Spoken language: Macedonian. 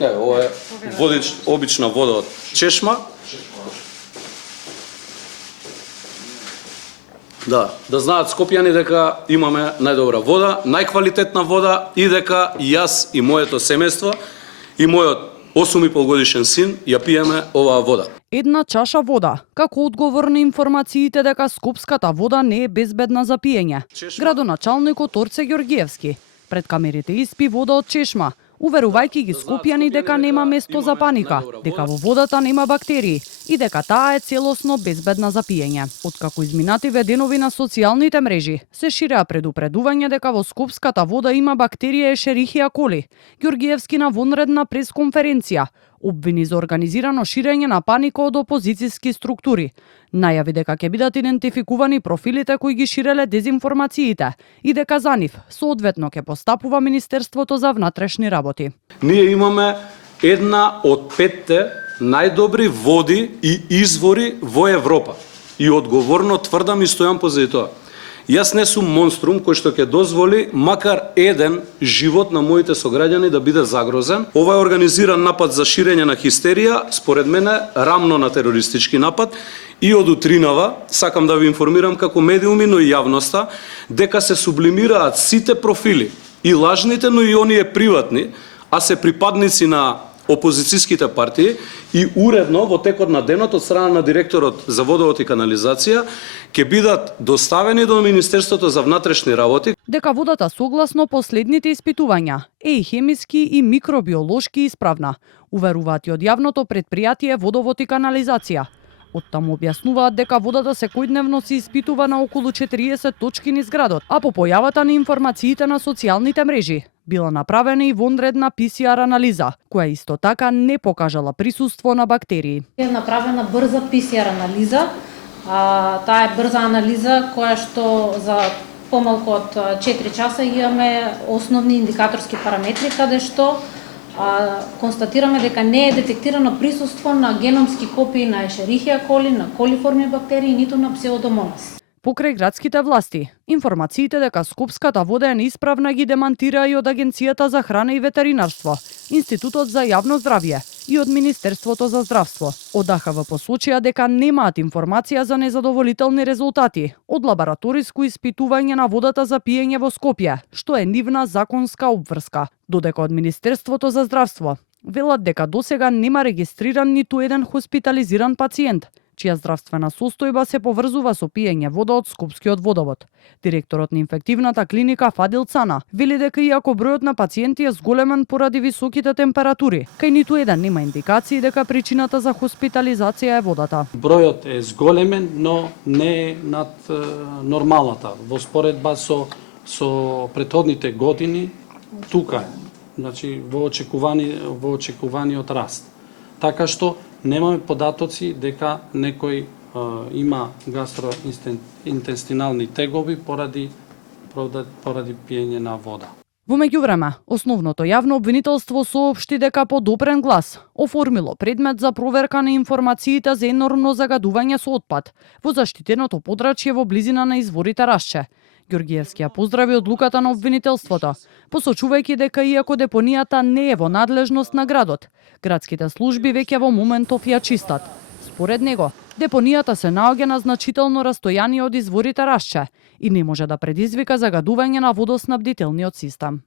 Ова е обична вода од чешма. Да знаат скопјани дека имаме најдобра вода, најквалитетна вода и дека јас и моето семејство и мојот 8,5 годишен син ја пиеме оваа вода. Една чаша вода, како одговор на информациите дека скопската вода не е безбедна за пиење. Градоначалникот Орце Ѓоргиевски пред камерите испи вода од чешма, уверувајќи ги скопјани дека нема место за паника, дека во водата нема бактерии и дека таа е целосно безбедна за пиење. Откако изминативе денови на социјалните мрежи се ширеа предупредување дека во скопската вода има бактерија Ешерихија коли, Ѓоргиевски на вонредна пресконференција обвини за организирано ширење на паника од опозицијски структури. Најави дека ќе бидат идентификувани профилите кои ги ширеле дезинформациите и дека за нив соодветно ќе постапува Министерството за внатрешни работи. Ние имаме една од 5 најдобри води и извори во Европа. И одговорно тврдам и стојам позади тоа. Јас не сум монструм кој што ќе дозволи макар еден живот на моите сограѓани да биде загрозен. Ова е организиран напад за ширење на хистерија, според мене рамно на терористички напад. И од утринава сакам да ви информирам како медиуми, но и јавноста, дека се сублимираат сите профили, и лажните, но и оние приватни, а се припадници на опозицијските партии, и уредно во текот на денот од страна на директорот за водовод и канализација ќе бидат доставени до Министерството за внатрешни работи. Дека водата согласно последните испитувања е и хемиски и микробиолошки исправна, уверуваат и од јавното претпријатие Водовод и канализација. Оттаму објаснуваат дека водата секојдневно се испитува на околу 40 точки низ градот, а по појавата на информациите на социјалните мрежи била направена и вонредна PCR анализа, која исто така не покажала присуство на бактерии. Е направена брза PCR анализа. Таа е брза анализа која што за помалку од 4 часа имаме основни индикаторски параметри каде што констатираме дека не е детектирано присуство на геномски копии на Ешерихија коли, на колиформни бактерии, ниту на псевдомонас. Покрај градските власти, информациите дека скопската вода е неисправна ги демантира и од Агенцијата за храна и ветеринарство, Институтот за јавно здравје и од Министерството за здравство. Од АХВ посочија дека немаат информација за незадоволителни резултати од лабораториско испитување на водата за пиење во Скопје, што е нивна законска обврска. Додека од Министерството за здравство велат дека досега нема регистриран ниту еден хоспитализиран пациент, чија здравствена состојба се поврзува со пиење вода од Скопскиот водовод. Директорот на инфективната клиника Фадил Цана вели дека иако бројот на пациенти е зголемен поради високите температури, кај ниту еден нема индикации дека причината за хоспитализација е водата. Бројот е зголемен, но не е над нормалната. Во споредба со претходните години, тука е. Значи во очекуваниот раст. Така што немаме податоци дека некој има гастроинтестинални тегоби поради пиење на вода. Во меѓувреме, основното јавно обвинителство соопшти дека подопрен глас оформило предмет за проверка на информациите за енормно загадување со отпад во заштитеното подрачје во близина на изворите Рашче. Ѓоргиевски ја поздрави одлуката на обвинителството, посочувајќи дека иако депонијата не е во надлежност на градот, градските служби веќе во моментов ја чистат. Според него, депонијата се наоѓа на значително растојание од изворите Рашче и не може да предизвика загадување на водоснабдителниот систем.